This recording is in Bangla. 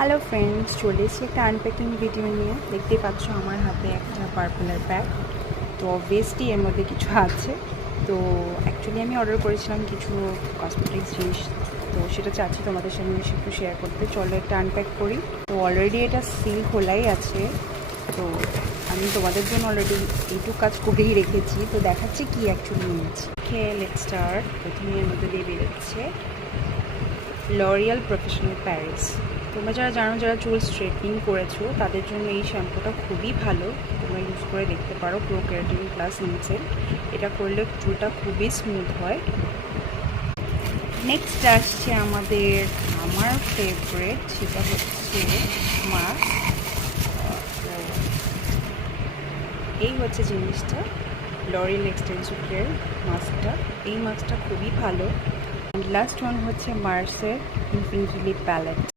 হ্যালো ফ্রেন্ডস, চলে এসেছি একটা আনপ্যাকিং ভিডিও নিয়ে। দেখতেই পাচ্ছ আমার হাতে একটা পার্পলের ব্যাগ। তো অবভিয়াসলি এর মধ্যে কিছু আছে। তো অ্যাকচুয়ালি আমি অর্ডার করেছিলাম কিছু কসমেটিক্স জিনিস, তো সেটা চাচ্ছি তোমাদের সামনে এসে একটু শেয়ার করতে। চলো একটা আনপ্যাক করি। তো অলরেডি এটা সিল খোলাই আছে, তো আমি তোমাদের জন্য অলরেডি এইটুকু কাজ করেই রেখেছি। তো দেখাচ্ছি কি অ্যাকচুয়ালি নিয়েছি। ওকে, লেটস স্টার্ট। প্রথমে এর মধ্যে দিয়ে বেরোচ্ছে লরিয়াল প্রফেশনাল প্যারিস। তোমরা যারা জানো, যারা চুল স্ট্রেটনিং করেছো তাদের জন্য এই শ্যাম্পুটা খুবই ভালো। তোমরা ইউজ করে দেখতে পারো, প্রো কেরাটিন প্লাস ইনসেল। এটা করলে চুলটা খুবই স্মুথ হয়। নেক্সট আসছে আমার ফেভারেট, সেটা হচ্ছে মাস্ক। তো এই হচ্ছে জিনিসটা, লরিয়াল এক্সটেন্সিভ কেয়ার মাস্কটা। এই মাস্কটা খুবই ভালো। লাস্ট ওয়ান হচ্ছে মার্সের ইনফিনিটি লিপ প্যালেট।